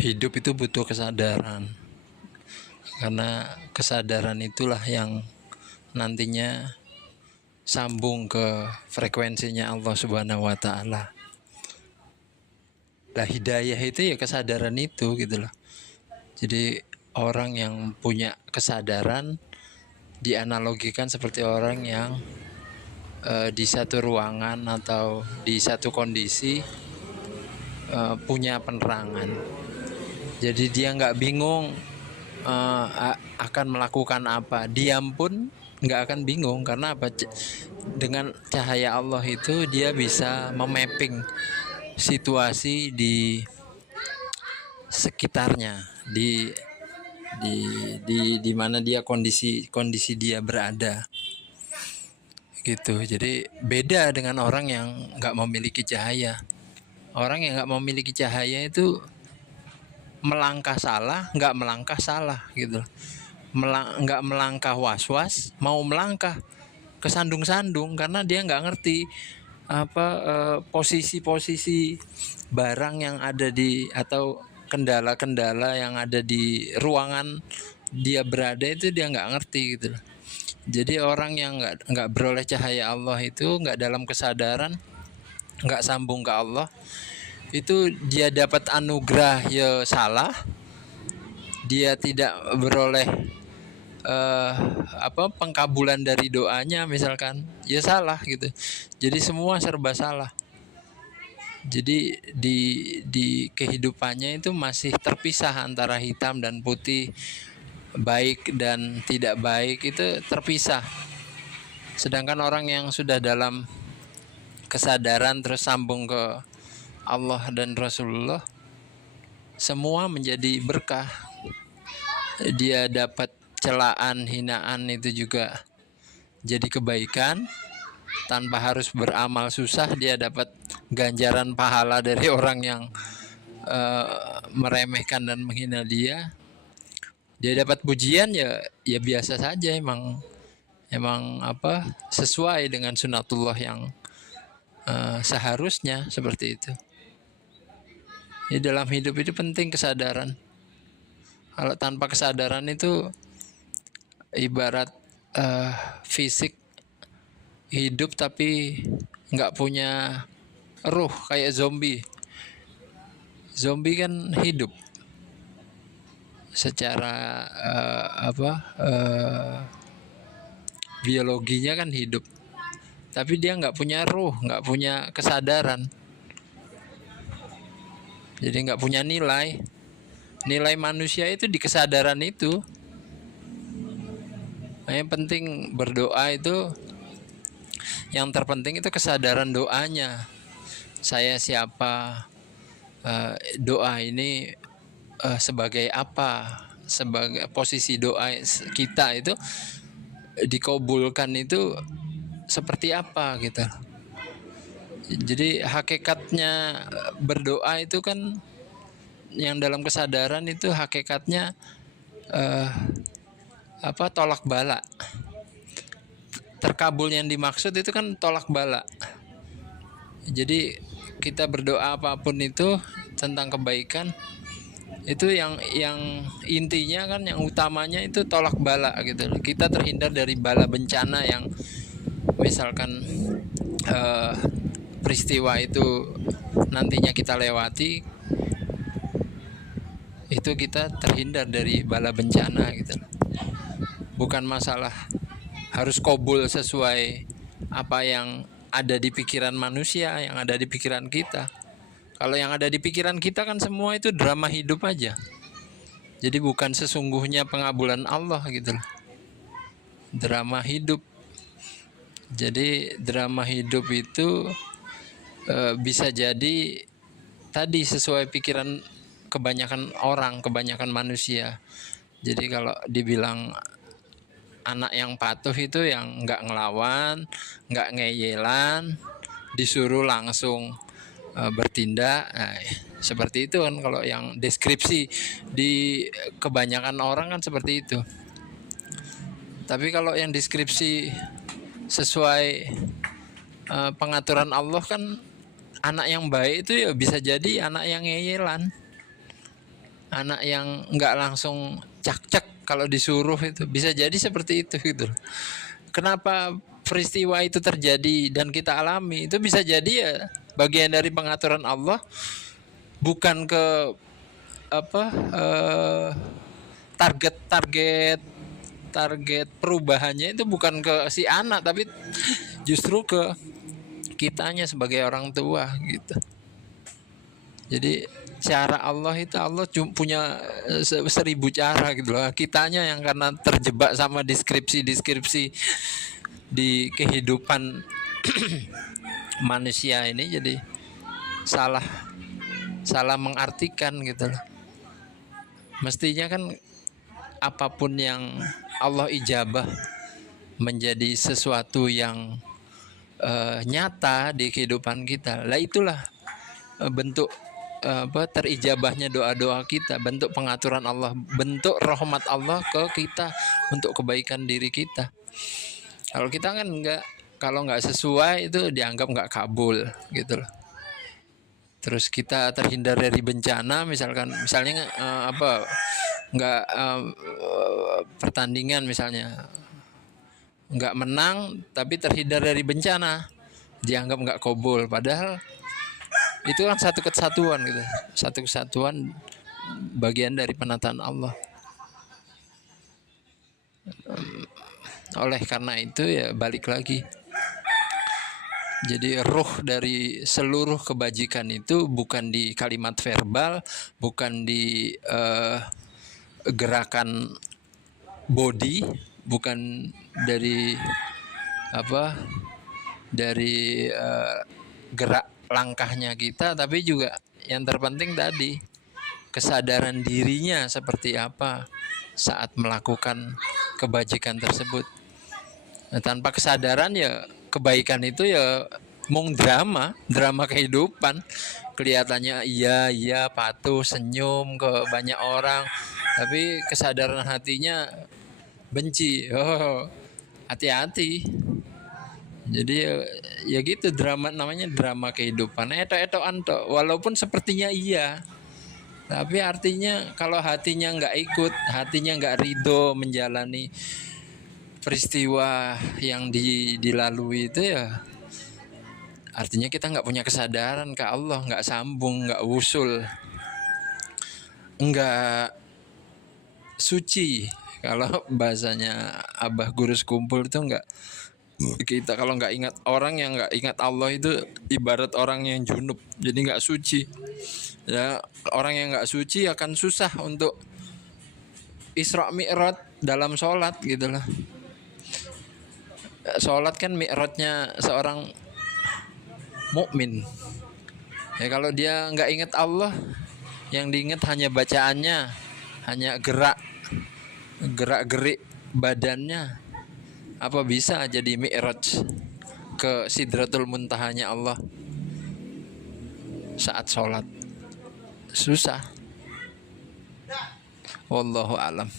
hidup itu butuh kesadaran, karena kesadaran itulah yang nantinya sambung ke frekuensinya Allah Subhanahu wa taala. Lah hidayah itu ya kesadaran itu gitu loh. Jadi orang yang punya kesadaran dianalogikan seperti orang yang di satu ruangan atau di satu kondisi punya penerangan. Jadi dia nggak bingung akan melakukan apa. Diam pun nggak akan bingung karena apa? Dengan cahaya Allah itu dia bisa memapping situasi di sekitarnya, di mana dia kondisi dia berada gitu. Jadi beda dengan orang yang nggak memiliki cahaya. Orang yang nggak memiliki cahaya itu melangkah salah, nggak melangkah salah gitu. Nggak melangkah was-was, mau melangkah kesandung-sandung karena dia nggak ngerti apa posisi-posisi barang yang ada di atau kendala-kendala yang ada di ruangan dia berada itu dia nggak ngerti gitu loh. Jadi orang yang nggak beroleh cahaya Allah itu nggak dalam kesadaran, nggak sambung ke Allah, itu dia dapat anugerah ya salah, dia tidak beroleh pengkabulan dari doanya misalkan ya salah gitu. Jadi semua serba salah. Jadi di kehidupannya itu masih terpisah antara hitam dan putih, baik dan tidak baik itu terpisah. Sedangkan orang yang sudah dalam kesadaran terus sambung ke Allah dan Rasulullah, semua menjadi berkah. Dia dapat celaan, hinaan itu juga jadi kebaikan. Tanpa harus beramal susah, dia dapat ganjaran pahala dari orang yang meremehkan dan menghina dia. Dia dapat pujian ya biasa saja, emang sesuai dengan sunatullah yang seharusnya seperti itu. Di dalam hidup itu penting kesadaran. Kalau tanpa kesadaran itu ibarat fisik hidup tapi nggak punya ruh, kayak zombie. Zombie kan hidup secara biologinya kan hidup, tapi dia nggak punya ruh, nggak punya kesadaran. Jadi nggak punya nilai. Nilai manusia itu di kesadaran itu. Nah, yang penting berdoa itu, yang terpenting itu kesadaran doanya. Saya siapa? Doa ini sebagai apa? Sebagai posisi doa kita itu dikabulkan itu seperti apa gitu. Jadi hakikatnya berdoa itu kan yang dalam kesadaran itu hakikatnya tolak bala. Terkabul yang dimaksud itu kan tolak bala. Jadi kita berdoa apapun itu tentang kebaikan, itu yang intinya kan, yang utamanya itu tolak bala gitu. Kita terhindar dari bala bencana yang misalkan peristiwa itu nantinya kita lewati, itu kita terhindar dari bala bencana gitu. Bukan masalah harus qabul sesuai apa yang ada di pikiran manusia, yang ada di pikiran kita. Kalau yang ada di pikiran kita kan semua itu drama hidup aja. Jadi bukan sesungguhnya pengabulan Allah gitu loh. Drama hidup. Jadi drama hidup itu bisa jadi tadi sesuai pikiran kebanyakan orang, kebanyakan manusia. Jadi kalau dibilang anak yang patuh itu yang nggak ngelawan, nggak ngeyelan, disuruh langsung bertindak. Nah, seperti itu kan kalau yang deskripsi di kebanyakan orang kan seperti itu. Tapi kalau yang deskripsi sesuai pengaturan Allah kan, anak yang baik itu ya bisa jadi anak yang ngeyelan. anak yang nggak langsung cak-cak kalau disuruh, itu bisa jadi seperti itu gitu. Kenapa peristiwa itu terjadi dan kita alami, itu bisa jadi ya bagian dari pengaturan Allah, bukan ke apa target perubahannya itu bukan ke si anak, tapi justru ke kitanya sebagai orang tua gitu. Jadi cara Allah itu, Allah punya 1000 cara gitu loh. Kitanya yang karena terjebak sama deskripsi di kehidupan manusia ini, jadi salah mengartikan gitu loh. Mestinya kan apapun yang Allah ijabah menjadi sesuatu yang nyata di kehidupan kita. Lah itulah bentuk terijabahnya doa-doa kita, bentuk pengaturan Allah, bentuk rahmat Allah ke kita untuk kebaikan diri kita. Kalau kita kan kalau nggak sesuai itu dianggap nggak kabul gitu loh. Terus kita terhindar dari bencana, misalnya nggak pertandingan misalnya nggak menang tapi terhindar dari bencana, dianggap nggak kabul, padahal itu kan satu kesatuan gitu, satu kesatuan bagian dari penataan Allah. Oleh karena itu ya balik lagi, jadi ruh dari seluruh kebajikan itu bukan di kalimat verbal, bukan di gerakan body, bukan dari gerak langkahnya kita, tapi juga yang terpenting tadi kesadaran dirinya seperti apa saat melakukan kebajikan tersebut. Nah, tanpa kesadaran ya kebaikan itu ya mung drama kehidupan. Kelihatannya iya patuh, senyum ke banyak orang, tapi kesadaran hatinya benci. Hati-hati. Jadi ya gitu, namanya drama kehidupan. Etok-etokan tok, walaupun sepertinya iya, tapi artinya kalau hatinya nggak ikut, hatinya nggak ridho menjalani peristiwa yang dilalui itu, ya artinya kita nggak punya kesadaran ke Allah, nggak sambung, nggak usul, nggak suci. Kalau bahasanya Abah Guru Sekumpul itu nggak, kita kalau nggak ingat orang yang nggak ingat Allah itu ibarat orang yang junub, jadi nggak suci. Ya, orang yang nggak suci akan susah untuk Isra Mi'raj dalam sholat gitu lah. Sholat kan mi'rajnya seorang mukmin. Ya kalau dia nggak ingat Allah, yang diingat hanya bacaannya, hanya gerak-gerik badannya, apa bisa jadi mi'raj ke Sidratul Muntahanya Allah saat sholat? Susah. Wallahu alam.